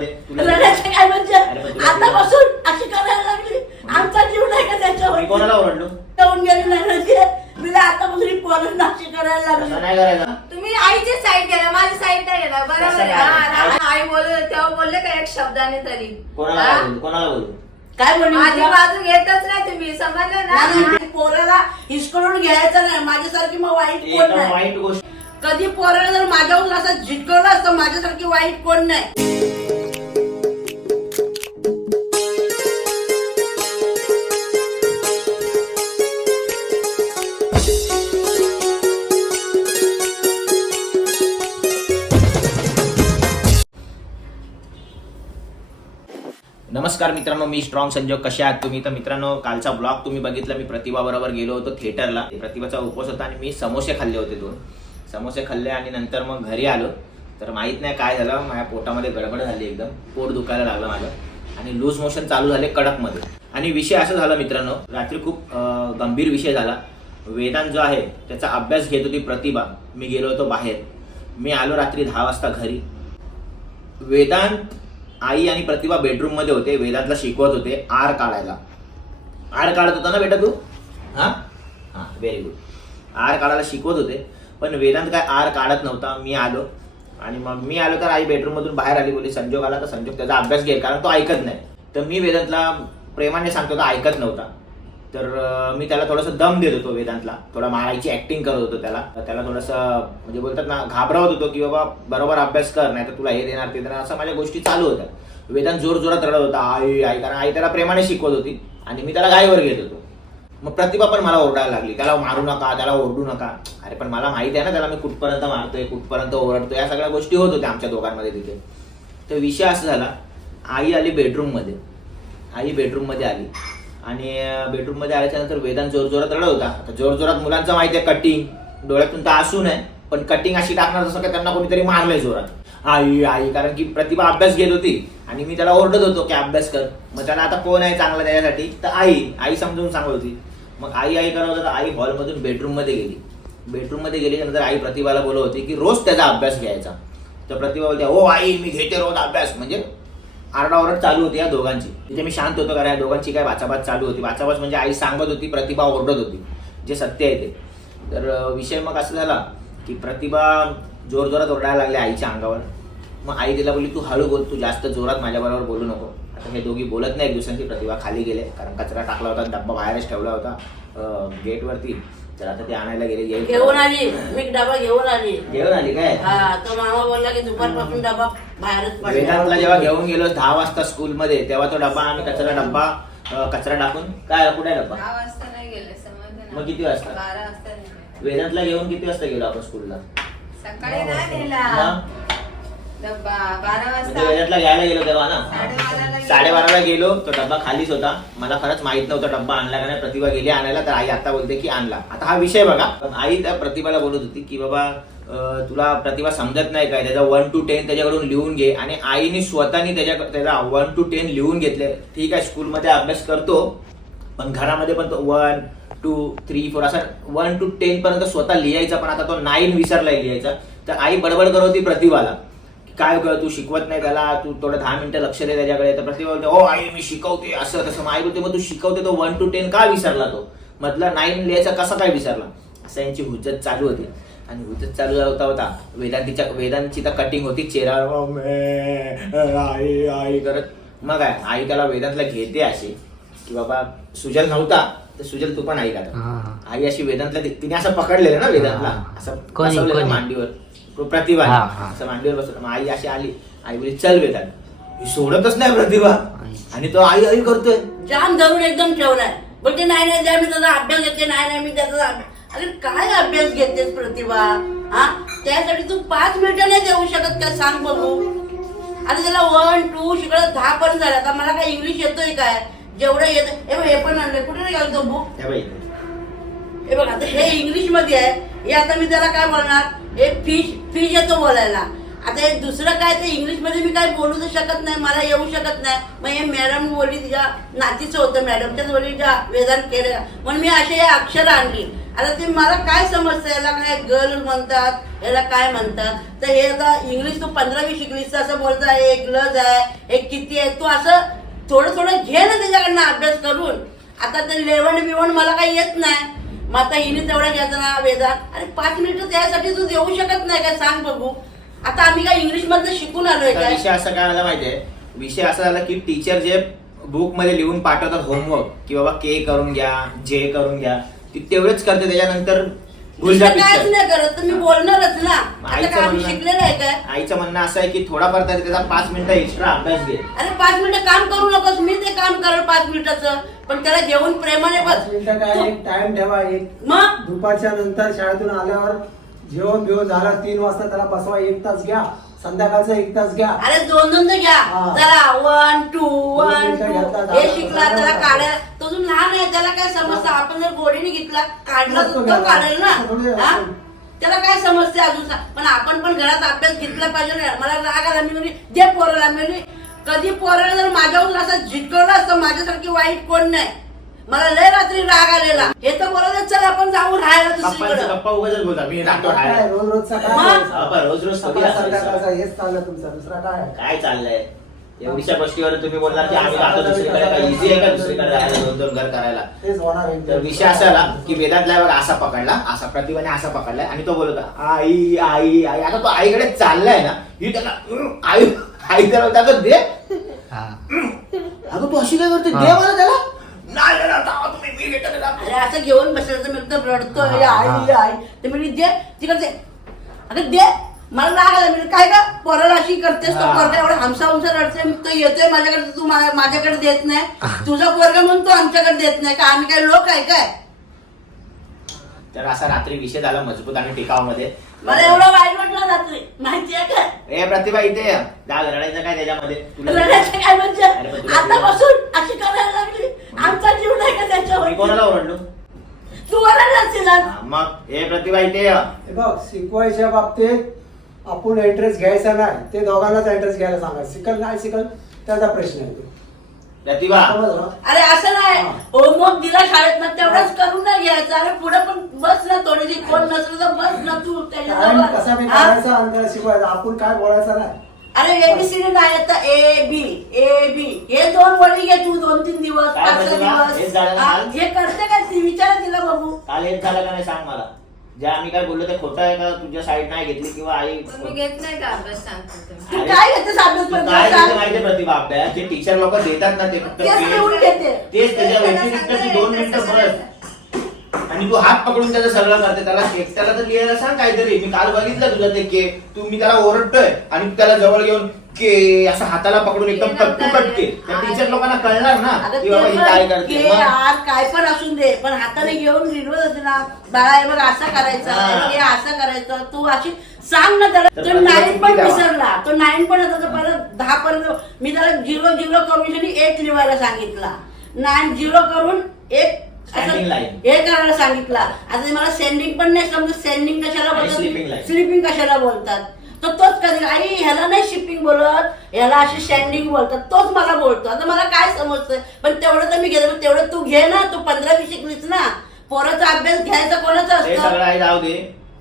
रडायचं काय म्हणजे? आतापासून अशी करायला लागली. आमचा जीव नाही का मी त्याच्यावर कोणाला ओरडलो? जाऊन गेली नाही म्हणजे. मी आतापासून ही पोरांना अशी करायला तसं लागली नाही करायचं तुम्ही आईची साईड घ्या माझी साईड नाही घेणार. बरोबर आहे? हा, आई बोलत तेव्हा बोलले का एक शब्दाने तरी? कोणाला हा? बोलू? कोणाला बोलू? काय माझी म्हणली बाजू घेतच नाही तुम्ही समजलं नाही, ना नाही, पोराला हिसकडून घ्यायचं नाही. माझ्यासारखी मग वाईट कोण एकदम नाही? वाईट गोष्ट. कधी पोराला जर माझ्यावर असं झिटकवलं असतं माझ्यासारखी वाईट कोण नाही? नमस्कार मित्रांनो मी स्ट्रॉंग संजोग. कसे आहात तुम्ही? तर मित्रांनो कालचा ब्लॉग तुम्ही बघितला. मी प्रतिभा बरोबर गेलो होतो थिएटरला प्रतिभाचा उपवास होता आणि मी समोसे खाल्ले होते दोन. समोसे खाल्ले आणि नंतर मग घरी आलो. तर माहीत नाही काय झालं. माझ्या पोटामध्ये गडबड झाली एकदम. पोट दुखायला लागलं माझं. आणि लूज मोशन चालू झाले कडकमध्ये. आणि विषय असं झाला मित्रांनो रात्री खूप गंभीर विषय झाला. वेदांत जो आहे त्याचा अभ्यास घेत होती प्रतिभा. मी गेलो होतो बाहेर. मी आलो रात्री दहा वाजता घरी. वेदांत आई आणि प्रतिभा बेडरूममध्ये होते वेदांतला शिकवत होते आर काढायला. आर काढत होता ना बेटा तू? हा? हा व्हेरी गुड आर काढायला शिकवत होते पण वेदांत काय आर काढत नव्हता मी आलो. आणि मग मी आलो तर आई बेडरूम मधून बाहेर आली बोली संजोग आला. तर संजोग त्याचा अभ्यास घे कारण तो ऐकत नाही. तर मी वेदांतला प्रेमाने सांगतो तो ऐकत नव्हता. तर मी त्याला थोडासा दम देत होतो वेदांतला. थोडा मारायची ऍक्टिंग करत होतो त्याला. त्याला थोडंसं म्हणजे बोलतात ना घाबरवत होतो की बाबा बरोबर अभ्यास कर नाही तर तुला हे देणार ते देणार असं माझ्या गोष्टी चालू होत्या. वेदांत जोर जोरात रडत होता आई आई कारण आई त्याला प्रेमाने शिकवत होती. आणि मी त्याला गायीवर घेत होतो. मग प्रतिभा पण मला ओरडायला लागली. त्याला मारू नका त्याला ओरडू नका. अरे पण मला माहिती आहे ना त्याला मी कुठपर्यंत मारतोय कुठपर्यंत ओरडतोय या सगळ्या गोष्टी होत होत्या आमच्या दोघांमध्ये तिथे. तर विषय असा झाला आई आली बेडरूममध्ये आई बेडरूममध्ये आली. आणि बेडरूममध्ये आल्याच्यानंतर वेदांत जोर जोरात रडत होता. आता जोर जोरात मुलांचं माहिती आहे कटिंग डोळ्यातून तर असू नये पण कटिंग अशी टाकणार जसं का त्यांना कोणीतरी मारलंय जोरात. आई आई कारण की प्रतिभा अभ्यास घेत होती आणि मी त्याला ओरडत होतो की अभ्यास कर? मग त्याला आता कोण आहे चांगला त्याच्यासाठी? तर आई आई समजून सांगत होती. मग आई आई करत होता आई हॉलमधून बेडरूममध्ये गेली. बेडरूममध्ये गेल्याच्यानंतर आई प्रतिभाला बोलत होती की रोज त्याचा अभ्यास घ्यायचा. तर प्रतिभा बोलते हो आई मी घेते रोज अभ्यास. म्हणजे आरडाओरड चालू होती या दोघांची. तिथे मी शांत होतो कारण या दोघांची काय वाचाबाच चालू होती. वाचाबाच म्हणजे आई सांगत होती प्रतिभा ओरडत होती. जे सत्य आहे ते. तर विषय मग असं झाला की प्रतिभा जोरजोरात ओरडायला लागल्या आईच्या अंगावर. मग आई तिला बोलली तू हळू बोल तू जास्त जोरात माझ्याबरोबर बोलू नको. आता हे दोघी बोलत नाही एक दिवसांची प्रतिभा खाली गेले. कारण कचरा टाकला होता डब्बा बाहेरच ठेवला होता गेटवरती. तर आता ते आणायला गेले येईल. घेऊन आली. मी डबा घेऊन आली. घेऊन आली काय? हा तो मामा बोलला की दुपारपासून डबा बाहेरच वेदांतला जेव्हा घेऊन गेलो दहा वाजता स्कूलमध्ये तेव्हा तो डब्बा आम्ही कचरा डब्बा कचरा टाकून काय कुठे डब्बा? दहा वाजता नाही गेले समजलं ना. मग किती वाजता? वेदांतला घेऊन किती वाजता गेलो आपण स्कूलला? सकाळी नाही नेला? डब्बा बारा म्हणजे वाजता वेदांतला घ्यायला गेलो तेव्हा ना. साडेबाराला गेलो. साडेबाराला गेलो तो डब्बा खालीच होता. मला खरंच माहीत नव्हता डब्बा आणला का नाही. प्रतिभा गेली आणायला तर आई आता बोलते की आणला. आता हा विषय बघा. पण आई त्या प्रतिभाला बोलत होती की बाबा अं, तुला प्रतिभा समजत नाही काय? त्याचा वन टू टेन त्याच्याकडून लिहून घे. आणि आईने स्वतःनी त्याच्या त्याचा वन टू टेन लिहून घेतले. ठीक आहे स्कूलमध्ये अभ्यास करतो. पण घरामध्ये पण तो वन टू थ्री फोर असा वन टू टेन पर्यंत स्वतः लिहायचा. पण आता तो नाईन विसरलाय लिहायचा. तर आई बडबड करत होती प्रतिभाला. काय ग तू शिकवत नाही त्याला तू थोडं दहा मिनिटं लक्ष दे त्याच्याकडे. तर प्रतिभा बोलते ओ आई मी शिकवते असं तसं. आई बोलते मग तू शिकवते तो वन टू टेन का विसरला तो? मधला नाईन लिहायचा कसा काय विसरला? असं यांची हुज्जत चालू होती. आणि हुज्जत चालू होता होता वेदांतीच्या वेदांची तर कटिंग होती "मम्मी, आई आई करत. मग काय आई त्याला वेदांतला घेते अशी की बाबा सुजल नव्हता तर सुजल तू पण आता. हा. आई अशी वेदांतला तिने असं पकडलेलं ना वेदांतला. हा. असं? मांडीवर. प्रतिभा. हा, हा. असं मांडीवर बसवलं. मग आई अशी आली. आई बोली चल वेदांत ही सोडतच नाही प्रतिभा. आणि तो आई आई करतोय. जाम धरून एकदम ठेवलाय. बोलते नाही नाही द्या मी त्याचा अभ्यास घेते. नाही नाही मी त्याचा अभ्यास. अरे काय अभ्यास घेतेस प्रतिभा? हा? त्यासाठी तू पाच मिनिटं नाही देऊ शकत काय सांग बघू. आता त्याला वन टू शिकवलं दहा पण झालं. आता मला काय इंग्लिश येतोय काय? जेवढं येतं हे बघ, हे पण आणलंय. कुठे नाही गेलं तो बुक? हे बाई. हे बघ आता हे इंग्लिशमध्ये आहे. हे आता मी त्याला काय बोलणार? हे फिश फिश येतो बोलायला. आता हे दुसरं काय ते इंग्लिशमध्ये मी काय बोलू तर शकत नाही मला येऊ शकत नाही. मग हे मॅडम बोली तिच्या नातीचं होतं मॅडमच्याच बोलली ज्या वेदांत केलं म्हणून मी असे हे अक्षर आणली. आता ते मला काय समजतं याला काय गर्ल म्हणतात याला काय म्हणतात? तर हे आता इंग्लिश तू पंधरावी शिकलीस तर असं बोलता हे लज आहे हे किती आहे तू असं थोडं थोडं घे ना त्याच्याकडनं अभ्यास करून. आता ते लेवण बिवण मला काही येत नाही. मग आता हिने तेवढा घ्यायचा ना वेदांत अरे पाच मिनिटं त्यासाठी तू देऊ शकत नाही काय सांग बघू. आता आम्ही काय इंग्लिश मधलं शिकून आलोय काय? विषय असा काय झाला माहितीये? विषय असा झाला की टीचर जे बुकमध्ये लिहून पाठवतात होमवर्क की बाबा के करून घ्या जे करून घ्या ती तेवढेच करते. त्याच्यानंतर काहीच पिक्चर नाही करत तर मी बोलणारच ना. आता आईचं काय आम्ही म्हणणं- शिकलेलं आहे काय? आईचं म्हणणं असं आहे की थोडाफार तरी त्याचा पाच मिनिटं एक्स्ट्रा अभ्यास घे अरे पाच मिनिटं काम करू नकोस मी ते काम करेल पाच मिनिटाचं. पण त्याला घेऊन प्रेमाने बस. पाच मिनिटं काय एक टाइम ठेवा एक मग? दुपारच्या नंतर शाळेतून आल्यावर जेवण बिवण झालं तीन वाजता त्याला बसवा एक तास घ्या. संध्याकाळचा एक तास घ्या. अरे दोन दोन तर घ्या. हा. जरा वन टू वन मिनिटं टू घेतला, हे शिकला त्याला. काढायला. तो अजून लहान आहे त्याला काय समजतं? आपण जर गोडीने घेतला काढला तर तो. काढेल ना? थोडी हा? त्याला काय समजते अजून? सांग? पण आपण पण घरात अभ्यास घेतला पाहिजे ना. मला राग आला मी म्हणजे जे पोराला मी म्हणली, कधी पोराला जर माझ्याहून असं झिटकवलं असतं माझ्यासारखी वाईट कोण नाही. मला लय रात्री राग आलेला. हे तर बोलत चल आपण जाऊ राहायला दुसरीकडे. गप्पा उगाच बोलता मी राहतो काय. रोज बाबा, रोज. सकाळ हेच चाललं तुमचं दुसरा काय? काय चाललंय? एवढीशा गोष्टीवर तुम्ही बोलला की आम्ही राहतो दुसरीकडे काय इझी आहे का दुसरीकडे राहायला दोन दोन घर करायला? तेच होणार आहे. तर विषय असा आला की वेदातला बघा असा पकडला असा प्रतिभाने असा पकडलाय आणि तो बोलत होता, आई आई आई. आता तो आईकडे चाललाय ना ही त्याला "हं, आई आई त्याला म्हणते, "अगं दे. हं, अगं तू अशी काय करते दे मला त्याला नाही नाही, नाही, थांबा तुम्ही, मी घेतो त्याला." अरे असं घेऊन बसलं तर मी एकदम रडतोय आई. आई. ते म्हणजे दे तिकडे अरे दे. मला राग आला. म्हणजे काय का पोराला अशी करतेस तो. पोरगा एवढा हमसा हमसा रडते तो येतोय माझ्याकडे तू मा- माझ्याकडे देत नाही. तुझा पोरगा म्हणून तो आमच्याकडे देत नाही. का आम्ही काय लोक आहे काय? तर असा रात्री विषय झाला मजबूत आणि टिकावमध्ये मला एवढं वाईट वाटलं रात्री. माहितीये का? ए प्रतिभा इथे रडायचं काय त्याच्यामध्ये? रडायचं काय म्हणजे? तुला आतापासून अशी करायला लागली आमचा जीव नाही का मी कोणाला ओरडलो तू ओरडला असेल आज. हा, मग ए प्रतिभा इथे ये. हे बघ शिकवायच्या बाबतीत आपण इंटरेस्ट घ्यायचा नाही ते दोघांनाच इंटरेस्ट घ्यायला सांगा शिकल नाही शिकल त्याचा प्रश्न आहे तो. प्रतिभा समजलं? अरे असं नाही हा. होमवर्क दिला शाळेत ना तेवढंच करून नाही घ्यायचं अरे पुढे पण बस ना थोडीशी कोण नसलं तर बस ना तू टाइम कसा बी त्याच्याजवळ. हा? आणि त्याला शिकवायचा आपण काय बोलायचं नाही अरे एबीसीडी नाही आता ए बी ए बी हे दोन वळी घे तू दोन तीन दिवस काय पाच सहा? हेच दिवस. झालं ना हा? काल? हे करते काय ती? विचारा तिला बघू. काल हेच झालं का नाही सांग मला. जे आम्ही काय बोललो ते खोटं आहे का? तुझ्या साईड नाही घेतली किंवा आई घेत नाही का अभ्यास सांगतो तू अरे, काय घेतेस अभ्यास तू पण काय तुला सांग. घेते माहितीये प्रतिभा अभ्यास जे टीचर लोक देतात ना ते फक्त तेच ते- लिहून घेते. तेच त्याच्या व्यतिरिक्त तू दोन मिनिटं बस. आणि तू हात पकडून त्याचं सगळं करते त्याला एकट्याला तर लिहायला सांग काहीतरी मी काल बघितलं तुझं ते के तू मी त्याला ओरडतोय आणि त्याला जवळ घेऊन के असं हाताला पकडून एकदम कट्टू कटके त्या टीचर लोकांना कळणार ना की बाबा ही काय करते मग. आर काय पण असून दे पण हाताने घेऊन रिडवत होते ना बाळा हे बघ असं करायचं हा. हे असं करायचं तू अशी सांग ना त्याला तर तो नाईन पण. विसरला तो नाईन पण होता तो परत दहा पर्यंत मी त्याला झिरो झिरो करून एट लिहायला सांगितला नाईन झिरो करून एक. हे करायला सांगितलं. आता मला सेंडिंग पण नाही समजत. सेंडिंग कशाला बोलतात. स्लिपिंग कशाला बोलतात? तर तोच कधी आई ह्याला नाही शिपिंग बोलत. ह्याला अशी स्टँडिंग बोलतात. तोच मला बोलतो. आता मला काय समजतंय? पण तेवढं तर मी घेतो. तेवढं तू घे ना. तू पंधरावी शिकलीस ना. पोराचा अभ्यास घ्यायचा कोणाचा हे असतो?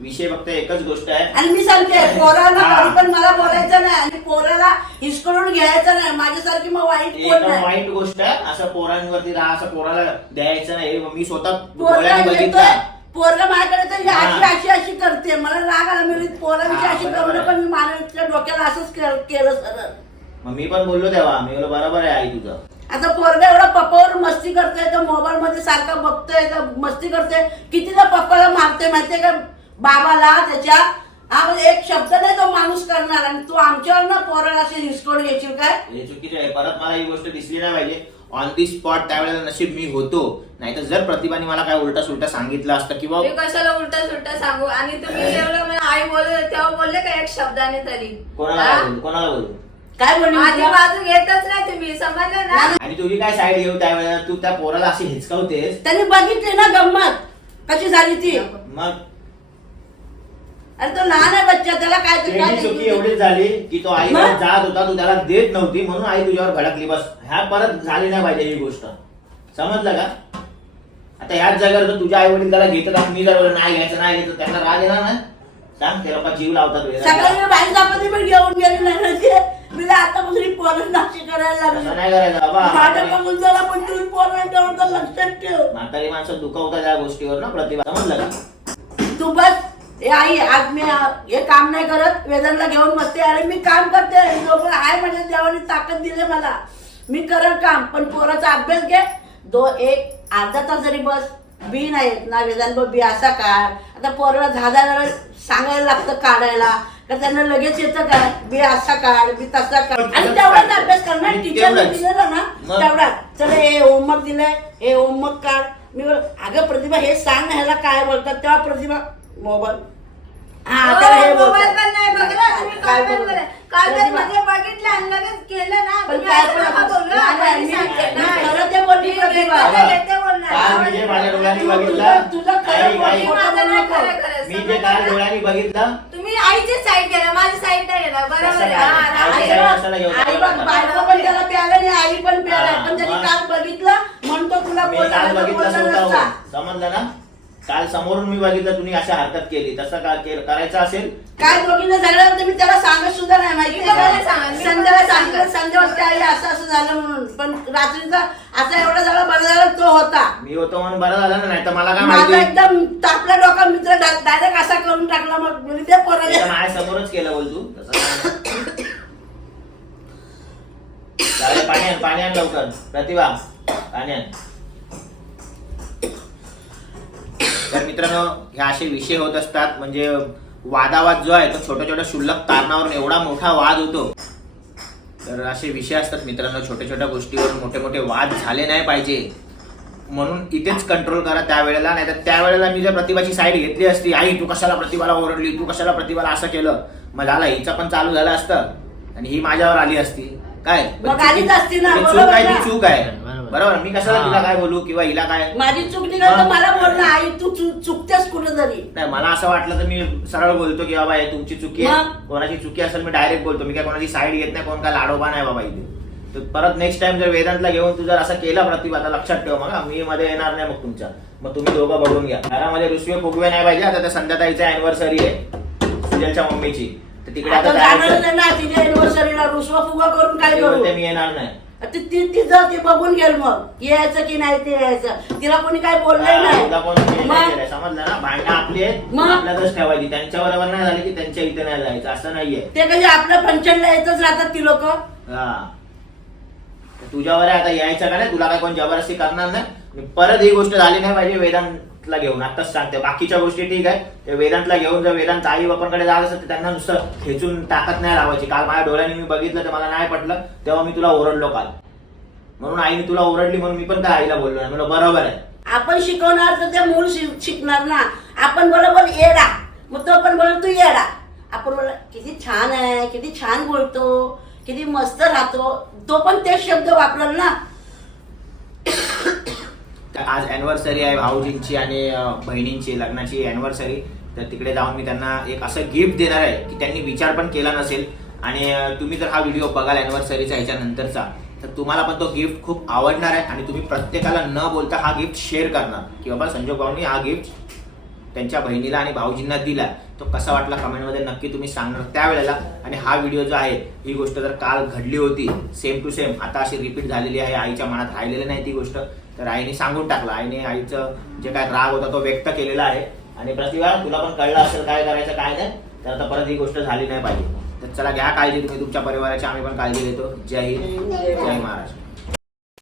विषय फक्त एकच गोष्ट आहे. आणि मी सांगते पोराला हा. कधी पण मला बोलायचं नाही आणि पोराला हिसकडून घ्यायचं नाही. माझ्यासारखी मग वाईट कोण एकदम नाही? वाईट गोष्ट आहे. असं पोरांवरती राहा असं पोराला द्यायचं नाही. हे मी स्वतः पोरगा डोळ्याने येतोय बघितलं. पोरगा माझ्याकडे तर ही. अशी अशी अशी करते. मला राग आला मी पोराविषयी हा, अशी बरोबर करून आहे. पण मी माझ्या डोक्याला असंच के- केलं सरळ. मग मी पण बोललो तेव्हा. मी बोललो बरोबर आहे आई तुझं. आता पोरगा एवढा पप्पावर मस्ती करतोय तर मोबाईल मध्ये सारखा बघतोय तर मस्ती करतोय. कितीदा पप्पाला मारतोय माहितीये का? बाबाला त्याच्या हा म्हणजे एक शब्द नाही तो माणूस करणार आणि तू आमच्यावर ना पोराला अशी हिसकोड घ्यायची काय? हे चुकीचं आहे. परत मला ही गोष्ट दिसली नाही पाहिजे. ऑन दी स्पॉट त्यावेळेला नशीब मी होतो. नाहीतर जर प्रतिभाने मला काय उलटा सुलटा सांगितलं असतं किंवा मी कशाला उलटा सुलटा सांगू? आणि तुम्ही एवढं मला आई बोलले तेव्हा बोलले का एक शब्दाने तरी? कोणाला? बोलू? कोणाला बोलू? काय बोलली माझी तुला? बाजू घेतच नाही तुम्ही समजलं ना? आणि तुझी काय साईड घेऊ त्यावेळेला तू त्या पोराला अशी हिचकावतेस त्यांनी बघितली ना गंमत? कशी झाली ती? मग? अरे तो लहान आहे बच्चा त्याला काय तरी काय त्याची चुकी देतो? एवढीच झाली की तो आई मग? जात होता तू त्याला देत नव्हती म्हणून आई तुझ्यावर भडकली. बस ह्या परत झाली नाही पाहिजे ही गोष्ट. समजलं का? आता ह्याच जागेवर जर तुझ्या आई वडील त्याला घेतात मी जर नाही घ्यायचं नाही घ्यायचं त्यांना राग येणार ना सांग ते लोक जीव लावतात. सकाळी मी बाई दाखवते पण घेऊन गेली नाही ते. मी आतापासून पोरण नाशी करायला तसं लागली नाही करायचं बाबा. माझ्या बघून जरा पण तुम्ही लक्षात ठेव. म्हातारी माणसं दुखवतात या गोष्टीवर ना प्रतिभा. समजलं का? तू बस. ए आई आज मी हे काम नाही करत. वेदांना घेऊन बसते. अरे मी काम करते. लोक आहे म्हणजे देवाने ताकद दिले मला. मी करत काम पण पोराचा अभ्यास घे. दो एक अर्धा तास जरी बस. बी नाही येत ना वेदांत बी असा काढ. आता पोराला दहा सांगायला लागतं काढायला. का त्यांना लगेच येतं काय बी असा काढ बी तसा काढ. आणि तेवढाच अभ्यास करणार. टीचरने तेवढंच. दिलेला ना मग? तेवढाच. चला हे होमवर्क दिलंय. हे होमवर्क काढ. मी अगं प्रतिभा हे सांग ह्याला काय बोलतात. तेव्हा प्रतिभा मोबाईल हा हे हो, मोबाईल. पण नाही बघला तुम्ही काय मध्ये बघितलं आणि लगेच केलं ना पण तुम्ही काय पण आपण मी. खरं ते बोलली प्रतिभा. काल मी जे माझ्या डोळ्यांनी तुझं- बघितलं तुझं खरं आई- बोल, आई- खोटं माझं नाही नको. खरं खरं, मी जे समजलं काल ना? डोळ्यांनी बघितलं तुम्ही आईची साईड केलं माझी साईड नाही केलं बरोबर आहे. हा, आई- बायको पण त्याला प्याला आणि आई पण प्याला हा, पण त्यांनी? काल बघितलं म्हणतो तुला बोलला नसता समजलं ना काल समोरून मी बघितलं तुम्ही अशा हरकत केली. तसं का केलं- करायचं असेल? काय दोघींना झालं तर मी त्याला सांगत सुद्धा नाही माहिती मी कोणाला सांगेन? मी संध्याला कोणाला सांगितलं सांगेन? संध्या वाजता आई असं असं झालं म्हणून. पण रात्रीचा आता एवढा झाला बरं झालं तो होता. मी होतो म्हणून बरं झालं ना नाही तर मला काय माझा माहिती? एकदम तापला डोका मित्र डायरेक्ट असा करून टाकला मग. म्हणजे ते पोराला माझ्या समोरच केलं बोल तू. तसं काय नाही. चालेल, पाणी आण पाणी आण लवकर. प्रतिभा पाणी आण. तर मित्रांनो हे असे विषय होत असतात. म्हणजे वादावाद जो आहे तो छोट्या छोट्या शुल्लक कारणावरून एवढा मोठा वाद होतो. तर असे विषय असतात मित्रांनो छोट्या छोट्या गोष्टीवर मोठे मोठे वाद झाले नाही पाहिजे. म्हणून इथेच कंट्रोल करा त्यावेळेला नाही तर त्यावेळेला मी जर प्रतिभाची साईड घेतली असती आई तू कशाला प्रतिभाला ओरडली? तू कशाला प्रतिभाला असं केलं? मग झालं हिचं पण चालू झालं असतं. आणि ही माझ्यावर आली असती. काय? चूक आहे? ती चूक आहे. बरोबर. मी कशाला हा. तिला काय बोलू किंवा हिला काय? माझी चूक निघाल तर मला बोल ना आई तू चु- चुकतेस कुठं तरी नाही मला असं वाटलं तर मी सरळ बोलतो की बाबा हे तुमची चुकी आहे. मग? कोणाची चुकी असेल मी डायरेक्ट बोलतो. मी काय कोणाची साईड घेत नाही कोण काय लाडोबा नाही बाबा इथे. तर परत नेक्स्ट टाइम जर वेदांतला घेऊन तू जर असं केला प्रतिभा आता लक्षात ठेव मग हा. मी मध्ये येणार नाही मग तुमच्या. मग तुम्ही दोघं बघून घ्या. घरामध्ये रुसवे फुगवे नाही पाहिजे. आता त्या संध्याताईचा अॅनिव्हर्सरी आहे सुजलच्या मम्मीची. तर तिकडे आता जायचं. नाही ना तिच्या युनिव्हर्सरीला रुसवा फुगा करून काय ती करू? बोलते मी येणार नाही. ती ती- तिचं ती बघून घेईल मग. यायचं की नाही ते यायचं. तिला कोणी काय बोललंय कोण नाही. समजलं ना? भांडणं आपली आहेत. मग? आपल्यातच ठेवायची. त्यांच्या बरोबर नाही झाली की त्यांच्या इथे नाही जायचं. असं नाहीये. ते कधी आपल्या फंक्शनला येतच राहतात ती लोक? हा. तुझ्यावर आहे आता यायचं का नाही? तुला काय कोण जबरदस्ती करणार नाही? परत ही गोष्ट झाली नाही पाहिजे वेदांतला घेऊन आताच सांगते बाकीच्या गोष्टी ठीक आहे. ते वेदांतला घेऊन जर वेदांत आई बापांकडे जात असेल तर त्यांना नुसतं खेचून टाकत नाही लावायची. काल माझ्या डोळ्याने मी बघितलं तर मला नाही पटलं. तेव्हा मी तुला ओरडलो काल. म्हणून आईने तुला ओरडली म्हणून मी पण काय आईला बोललो नाही. म्हणलं बरोबर आहे. आपण शिकवणार तर ते मूल शिकणार ना. आपण बरोबर येडा. मग तो पण बोल तू येडा. आपण बोल किती छान आहे. किती छान बोलतो. किती मस्त राहतो. तो पण तेच शब्द वापरल ना. आज अॅनिव्हर्सरी आहे भाऊजींची आणि बहिणींची लग्नाची अॅनिव्हर्सरी तर तिकडे जाऊन मी त्यांना एक असं गिफ्ट देणार आहे की त्यांनी विचार पण केला नसेल. आणि तुम्ही जर हा व्हिडिओ बघाल अॅनिव्हर्सरीचा ह्याच्यानंतरचा तर तुम्हाला पण तो गिफ्ट खूप आवडणार आहे. आणि तुम्ही प्रत्येकाला न बोलता हा गिफ्ट शेअर करणार. की बाबा संजोग भाऊनी हा गिफ्ट त्यांच्या बहिणीला आणि भाऊजींना दिला. तो कसा वाटला कमेंटमध्ये नक्की तुम्ही सांगणार त्यावेळेला. आणि हा व्हिडिओ जो आहे ही गोष्ट जर काल घडली होती सेम टू सेम आता अशी रिपीट झालेली आहे आईच्या मनात राहिलेली नाही ती गोष्ट. तर आईने सांगून टाकलं. आईने आईचं जे काय राग होता तो व्यक्त केलेला आहे. आणि प्रतिभा तुला पण कळलं असेल काय करायचं काय नाही तर आता परत ही गोष्ट झाली नाही पाहिजे. तर चला घ्या काळजी तुम्ही तुमच्या परिवाराची आम्ही पण काळजी घेतो. जय हिंद. जय महाराष्ट्र.